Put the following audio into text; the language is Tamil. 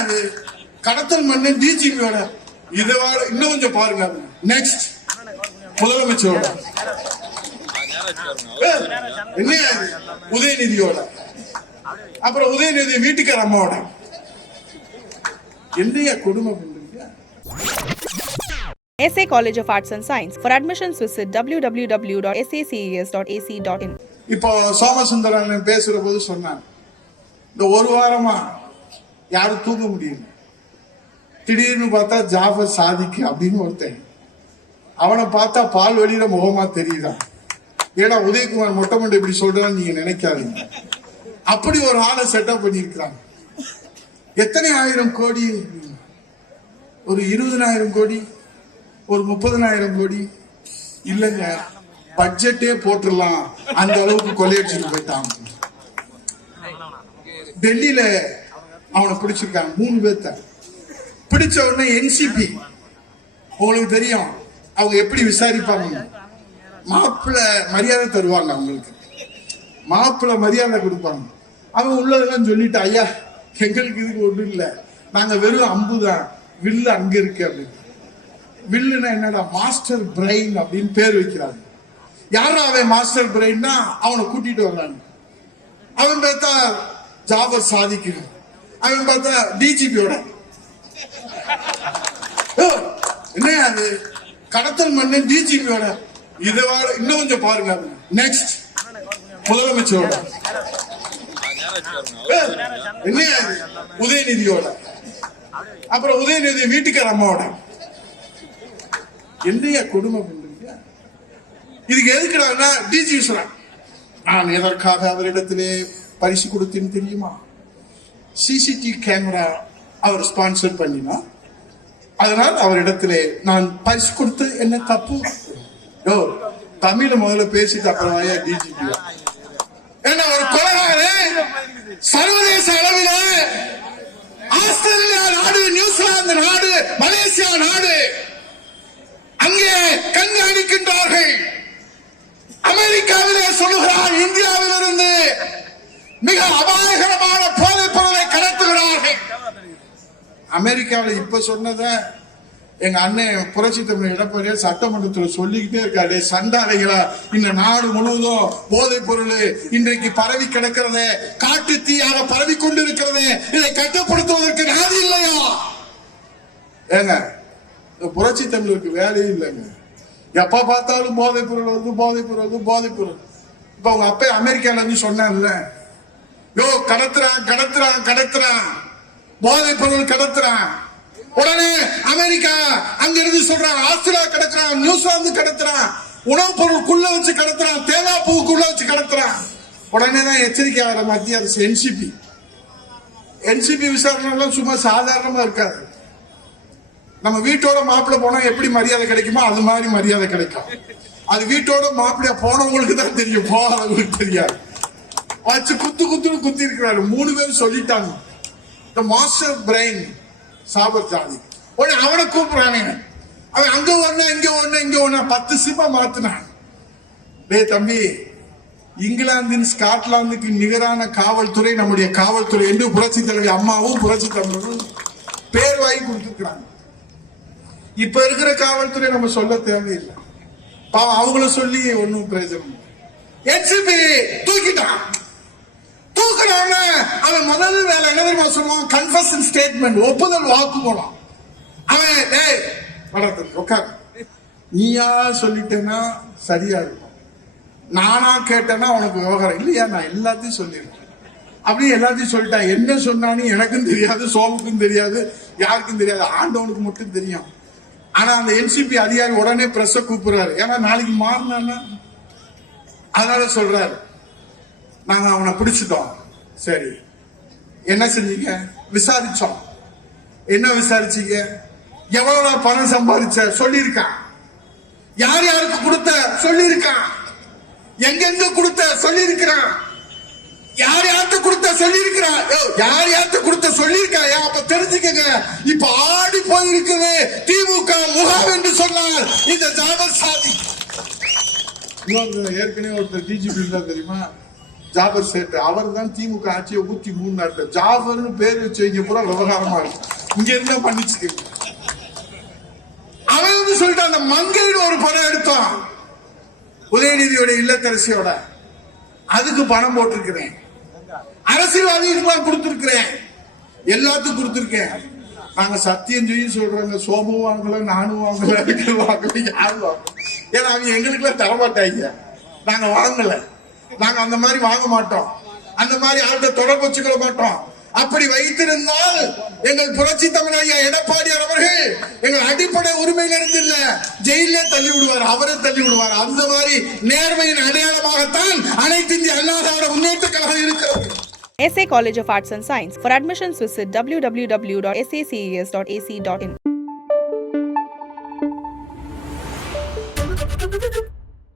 அது கடத்தல் மன்னன் டிஜிபியோட இதை வாட இன்னும் கொஞ்சம் பாருங்க. நெக்ஸ்ட் முதலமைச்சரோட. இது? உதயநிதியோட. அப்புறம் உதயநிதி வீட்டுக்கார அம்மாவோட. என்னையா கொடுமை பண்றீங்க? SA College of Arts and Science. For admissions, visit www.saces.ac.in. இப்போ சோமசுந்தரன் பேசுற போது சொன்னான். இந்த ஒரு வாரமா யாரும் தூங்க முடியல. திடீர்னு பார்த்தா ஜாஃபர் சாதிக்கு அப்படின்னு ஒருத்தன். அவனை பார்த்தா பால் வெளியில முகமா தெரியுதான் ஏடா உதயகுமார் மொட்டை மண்டை இப்படி சொல்றான்னு நீங்க நினைக்காதீங்க. அப்படி ஒரு ஆளை செட்டப் பண்ணியிருக்கிறாங்க. எத்தனை ஆயிரம் கோடி? ஒரு இருபதனாயிரம் கோடி? ஒரு முப்பதனாயிரம் கோடி? இல்லைங்க. பட்ஜெட்டே போட்டுடலாம். அந்த அளவுக்கு கொள்ளையடிச்சுட்டு போயிட்டாங்க. டெல்லியில அவனை பிடிச்சிருக்காங்க. மூணு பேர்த்த பிடிச்ச உடனே என்சிபி உங்களுக்கு தெரியும். அவங்க எப்படி விசாரிப்பாங்க மாப்பிள்ள மரியாதை தருவாங்க அவங்களுக்கு. மாப்பிள்ள மரியாதை கொடுப்பாங்க. அவன் உள்ளதெல்லாம் சொல்லிட்டு ஐயா எங்களுக்கு இதுக்கு ஒன்றும் இல்லை. நாங்க வெறும் அம்பு தான். வில்லு அங்க இருக்கு அப்படின்னு. வில்லுனா என்னடா மாஸ்டர் பிரெயின் அப்படின்னு பேர் வைக்கிறாங்க. யாரும் அவன் மாஸ்டர் பிரெயின்னா அவனை கூட்டிட்டு வர்றாங்க. அவன் பார்த்தா ஜாபர் சாதிக்கிறான் அவன் பார்த்தா டிஜிபியோட என்ன அது? கடத்தல் மன்னன் டிஜிபியோட இதை இன்னும் கொஞ்சம் பாருங்க. நெக்ஸ்ட் முதலமைச்சரோட. என்ன? உதயநிதியோட. அப்புறம் உதயநிதி வீட்டுக்கார அம்மாவோட. என்னையா கொடுமை பண்றீங்க? இதுக்கு எதுக்குறாங்கன்னா டிஜி சொல்றான். நான் எதற்காக அவரிடத்திலே பரிசு கொடுத்தேன்னு தெரியுமா? சிசிடிவி கேமரா அவர் ஸ்பான்சர் பண்ணினார் அதனால் அவரிடத்திலே நான் பரிசு கொடுத்து என்ன தப்பு? யோ தமிழ முதல்ல பேசிட்டு அப்புறம் டிஜிபி ஏன்னா ஒரு கொலகாரே சர்வதேச அளவில் ஆஸ்திரேலியா நாடு நியூசிலாந்து நாடு மலேசியா நாடு அங்கே கண்காணிக்கின்றார்கள். அமெரிக்காவிலே சொல்லுகிறார் இந்தியாவிலிருந்து மிக அபாயகரமான போர் அமெரிக்காவில் இப்ப சொன்னத எங்க அண்ணன் புரட்சி தமிழ் எடப்பாடியா சட்டமன்றத்தில் சொல்லிக்கிட்டே இருக்காரு. சண்டாளைகளா இந்த நாடு முழுவதும் போதைப் பொருள் இன்றைக்கு பரவி கிடக்கிறது காட்டு தீயாக பரவி கொண்டிருக்கிறது இதை கட்டுப்படுத்துவதற்கு நாடு இல்லையா? ஏங்க இந்த புரட்சி தமிழருக்கு வேலையே இல்லைங்க. எப்ப பார்த்தாலும் போதைப் பொருள் வந்து போதைப் பொருள் வந்து போதைப் பொருள். இப்ப உங்க அப்பா அமெரிக்கால இருந்து சொன்னான்ல யோ கடத்துறான் கடத்துறான் கடத்துறான். போதைப் பொருள் கடத்துறான். உடனே அமெரிக்கா அங்கிருந்து சொல்றான் ஆஸ்திரேலியா கடத்துறான் நியூசிலாந்து கடத்துறான் உணவுப் பொருளுக்குள்ள வச்சு கடத்துறான் தேங்காய் பூவுக்குள்ள வச்சு கடத்துறான். உடனே தான் எச்சரிக்கை ஆகிற மத்திய அரசு என்சிபி என்சிபி விசாரணைலாம் சும்மா சாதாரணமா இருக்காது. நம்ம வீட்டோட மாப்பிள்ள போனா எப்படி மரியாதை கிடைக்குமோ அது மாதிரி மரியாதை கிடைக்கும். அது வீட்டோட மாப்பிள்ளைய போனவங்களுக்கு தான் தெரியும் போகாதவங்களுக்கு தெரியாது. வச்சு குத்து குத்துன்னு குத்தி இருக்கிறாரு மூணு பேரும் சொல்லிட்டாங்க. மாஸ்டர் பிரெயின் சாபர் ஜாதி. உடனே அவனை கூப்பிடுறானுங்க அவன் அங்க ஒண்ணு இங்க ஒண்ணு இங்க ஒண்ணு பத்து சிப்பா மாத்தினான். டேய் தம்பி இங்கிலாந்தின் ஸ்காட்லாந்துக்கு நிகரான காவல்துறை நம்முடைய காவல்துறை என்று புரட்சி தலைவி அம்மாவும் புரட்சி தலைவரும் பேர் வாங்கி கொடுத்துருக்கிறாங்க. இப்ப இருக்கிற காவல்துறை நம்ம சொல்ல தேவையில்லை. பாவம் அவங்களும் சொல்லி ஒன்னும் பிரயோஜனம் என்சிபி தூக்கிட்டான். தூக்குறவன அவன் முதல் வேலை என்ன தெரியுமா சொல்லுவான்? கன்ஃபஷன் ஸ்டேட்மெண்ட் ஒப்புதல் வாக்குமூலம் அவன் டேய் வடத்துக்கு உட்கார். நீயா? சொல்லிட்டேன்னா சரியா இருக்கும். நானா கேட்டேன்னா உனக்கு விவகாரம் இல்லையா? நான் எல்லாத்தையும் சொல்லிடுறேன் அப்படியே எல்லாத்தையும் சொல்லிட்டான் என்ன சொன்னான்னு எனக்கும் தெரியாது சோமுக்கும் தெரியாது யாருக்கும் தெரியாது ஆண்டவனுக்கு மட்டும் தெரியும். ஆனா அந்த என்சிபி அதிகாரி உடனே பிரஸ் கூப்பிடுறாரு ஏன்னா நாளைக்கு மாறினா அதனால சொல்றாரு. நாங்க அவனை பிடிச்சிட்டோம். சரி. என்ன செஞ்சீங்க? விசாரிச்சோம். என்ன விசாரிச்சீங்க? எவ்வளவு பணம் சம்பாதிச்ச? சொல்லியிருக்கான். யார் யாருக்கு கொடுத்த? சொல்லியிருக்கான். எங்கெங்க கொடுத்த? சொல்லியிருக்கிறான். யார் யார்கிட்ட கொடுத்த? சொல்லியிருக்கிறான். யார் யார்கிட்ட கொடுத்த? சொல்லியிருக்காயா அப்ப தெரிஞ்சுக்கங்க. இப்ப ஆடி போயிருக்குது. திமுக முகாம் என்று சொன்னால் இந்த ஜாபர் சாதி. ஏற்கனவே ஒருத்தர் டிஜிபி இருந்தா தெரியுமா? ஜாபர் சேட்டு அவர் தான் திமுக ஆட்சியை ஊத்தி மூணு ஜாபர்னு பேர் வச்சு வைக்க பூரா விவகாரமா இருக்கு. இங்க இருந்தா பண்ணிச்சு? அவன் வந்து சொல்லிட்டு அந்த மங்கைன்னு ஒரு படம் எடுத்தான். உதயநிதியோட இல்லத்தரசியோட. அதுக்கு பணம் போட்டிருக்கிறேன். அரசியல்வாதிகளுக்கு கொடுத்திருக்கிறேன். எல்லாத்துக்கும் கொடுத்திருக்கேன். நாங்க சத்தியம் செய்ய சொல்றாங்க. சோமு வாங்கல நானும் வாங்கல. வாங்கல யாரும் வாங்கல. ஏன்னா அவங்க எங்களுக்குலாம் தரமாட்டாங்க. நாங்க வாங்கல. நாங்க அந்த மாதிரி வாங்க மாட்டோம் அந்த மாதிரி ஆள்கிட்ட தொடர்பு வச்சுக்கொள்ள மாட்டோம் அப்படி வைத்திருந்தால் எங்கள் புரட்சி தமிழ் ஐயா எடப்பாடியார் அவர்கள் எங்கள் அடிப்படை உரிமையிலிருந்து இல்ல ஜெயிலே தள்ளி விடுவார் அவரை தள்ளி விடுவார் அந்த மாதிரி நேர்மையின் அடையாளமாகத்தான் அனைத்து இந்திய அண்ணாதார முன்னேற்ற கழகம் இருக்கிறது SA College of Arts and Science. For admissions, visit www.sacas.ac.in.